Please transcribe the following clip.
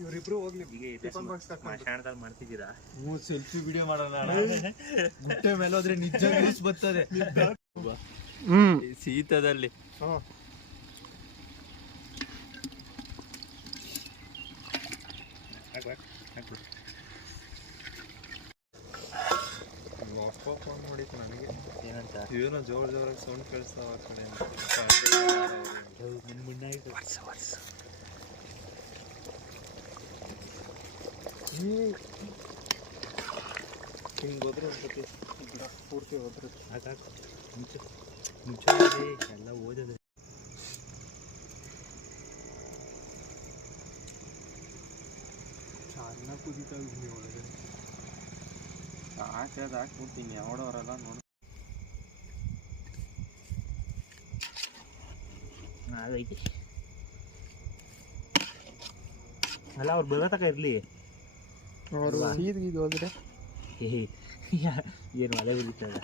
ಇವರಿಬ್ರು ಹೋಗ್ಲಿ ಮಾಡ್ತಿದ್ದೀರಾ? ಸೆಲ್ಫಿ ವಿಡಿಯೋ ಮಾಡೋಣ. ಗುಟ್ಟೆ ಮೇಲೆ ಹೋದ್ರೆ ನಿಜ ನ್ಯೂಸ್ ಬರ್ತದೆ. ಶೀತದಲ್ಲಿ ಫೋನ್ ನೋಡಿತ್ತು ನನಗೆ. ಏನಂತ? ಏನೋ ಜೋರಾಗಿ ಸೌಂಡ್ ಕೇಳಿಸ್ತಾವ ಆ ಕಡೆ. ಹಿಂಗೆ ಹೋದ್ರೆ ಒಂದ್ಸತಿ ಪೂರ್ತಿ ಹೋದ್ರೆ ಮುಂಚೆ ಎಲ್ಲ ಓದಿದ್ರೆ ಚೆನ್ನಾಗಿ ಕುದೀತಾ ಇದ್ದೀನಿ ಒಳಗೆ. ಹಾಕ್ಬಿಡ್ತೀನಿ ಯಾವಡವರೆಲ್ಲ ನೋಡಿ. ಅದೈತಿ ಅಲ್ಲ ಅವ್ರು ಬರೋತಕ ಇರಲಿ. ಅವರು ಇದು ಹೋದ್ರೆ ಏನು ಮಳೆ ಬೀಳ್ತದ.